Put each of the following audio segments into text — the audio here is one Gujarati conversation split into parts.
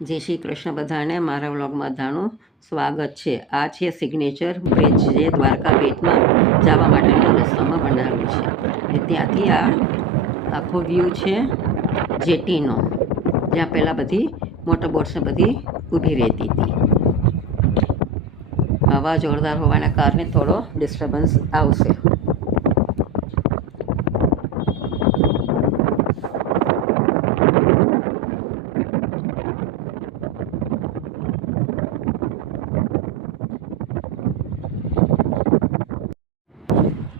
જય શ્રી કૃષ્ણ બધાને મારા વ્લોગમાં ધાણું સ્વાગત છે. આ છે સિગ્નેચર બ્રિજ, જે દ્વારકા બેટમાં જવા માટેનો રસ્તામાં બનાવેલું છે. ને ત્યાંથી આ આખો વ્યૂ છે જેટીનો, જ્યાં પહેલાં બધી મોટર બોટ્સને બધી ઊભી રહેતી હતી. હવા જોરદાર હોવાના કારણે થોડો ડિસ્ટર્બન્સ આવશે.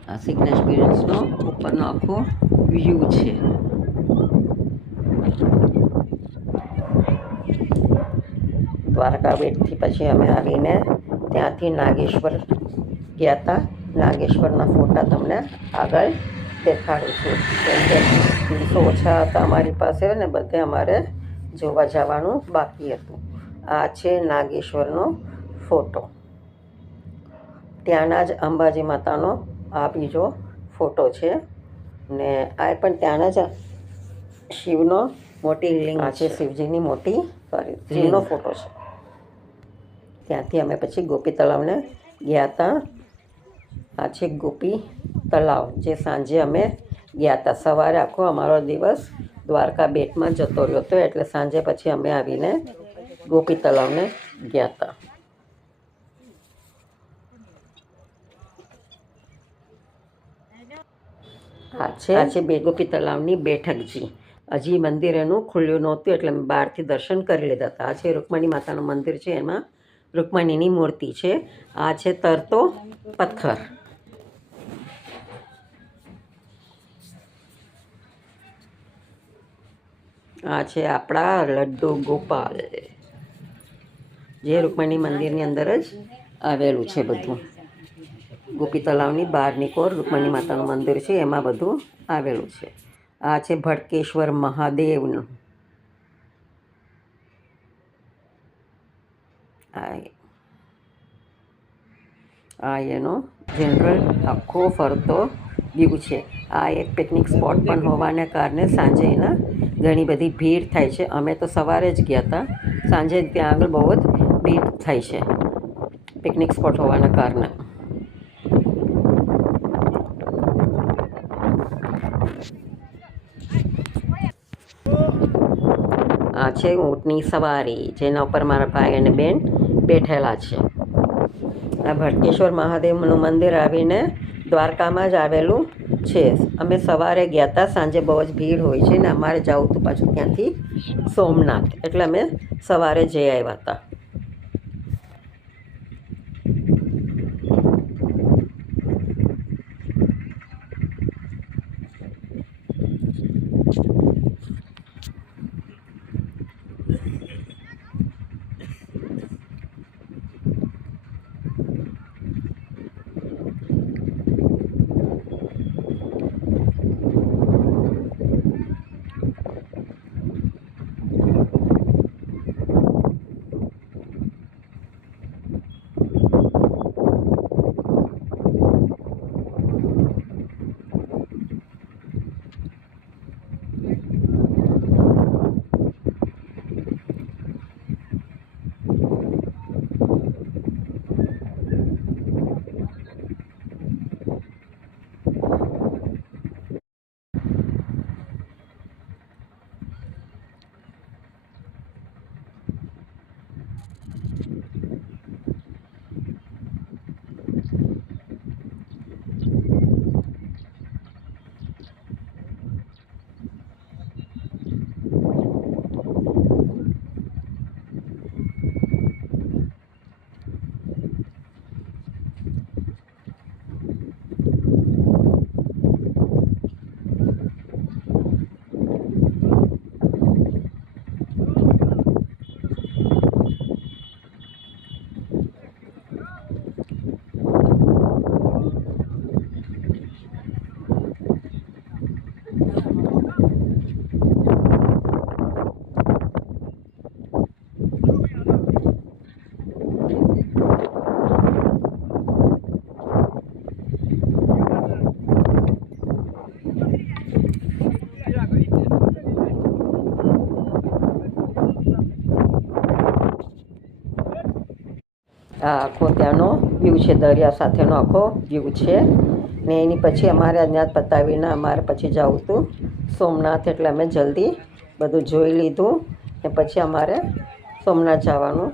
આ સિગ્નેચર બ્રિજનો ઉપરનો આખો વ્યૂ છે. દ્વારકા બેટથી પછી અમે આવીને ત્યાંથી નાગેશ્વર ગયા હતા. નાગેશ્વરના ફોટા તમને આગળ દેખાડું છું. કેમ કે દિવસો ઓછા હતા અમારી પાસે ને બધે અમારે જોવા જવાનું બાકી હતું. આ છે નાગેશ્વરનો ફોટો. ત્યાંના જ અંબાજી માતાનો આ બીજો ફોટો છે ને આ પણ ત્યાંના જ શિવનો મોટી લિંગ છે. શિવજીની મોટી શિવનો ફોટો છે. ત્યાંથી અમે પછી ગોપી તળાવને ગયા હતા. આ છે ગોપી તળાવ, જે સાંજે અમે ગયા હતા. સવારે આખો અમારો દિવસ દ્વારકા બેટમાં જતો રહ્યો હતો, એટલે સાંજે પછી અમે આવીને ગોપી તળાવને ગયા હતા. આ છે ગોપી તળાવની બેઠકજી. હજી મંદિર એનું ખુલ્યું નહોતું, એટલે મેં બહારથી દર્શન કરી લીધા હતા. આ છે રૂકમણી માતાનું મંદિર છે, એમાં રૂકમણીની મૂર્તિ છે. આ છે તરતો પથ્થર. આ છે આપણા લડ્ડુ ગોપાલ, જે રૂકમણી મંદિરની અંદર જ આવેલું છે બધું. ગોપી તળાવની બહારની કોર રૂકમણી માતાનું મંદિર છે, એમાં બધું આવેલું છે. આ છે ભડકેશ્વર મહાદેવનું. આ એનો જનરલ આખો ફરતો વ્યૂ છે. આ એક પિકનિક સ્પોટ પણ હોવાને કારણે સાંજે એના ઘણી બધી ભીડ થાય છે. અમે તો સવારે જ ગયા હતા. સાંજે ત્યાં આગળ બહુ જ ભીડ થાય છે પિકનિક સ્પોટ હોવાના કારણે. આ છે ઊંટની સવારી, જેના ઉપર મારા ભાઈ અને બેન બેઠેલા છે. આ ભટકેશ્વર મહાદેવનું મંદિર આવીને દ્વારકામાં જ આવેલું છે. અમે સવારે ગયા હતા. સાંજે બહુ જ ભીડ હોય છે ને અમારે જવું હતું પાછું ત્યાંથી સોમનાથ, એટલે અમે સવારે જઈ આવ્યા હતા. આ આખો ત્યાંનો વ્યૂ છે, દરિયા સાથેનો આખો વ્યૂ છે. ને એની પછી અમારે ત્યાં પતાવીને અમારે પછી જવું હતું સોમનાથ, એટલે અમે જલ્દી બધું જોઈ લીધું ને પછી અમારે સોમનાથ જવાનું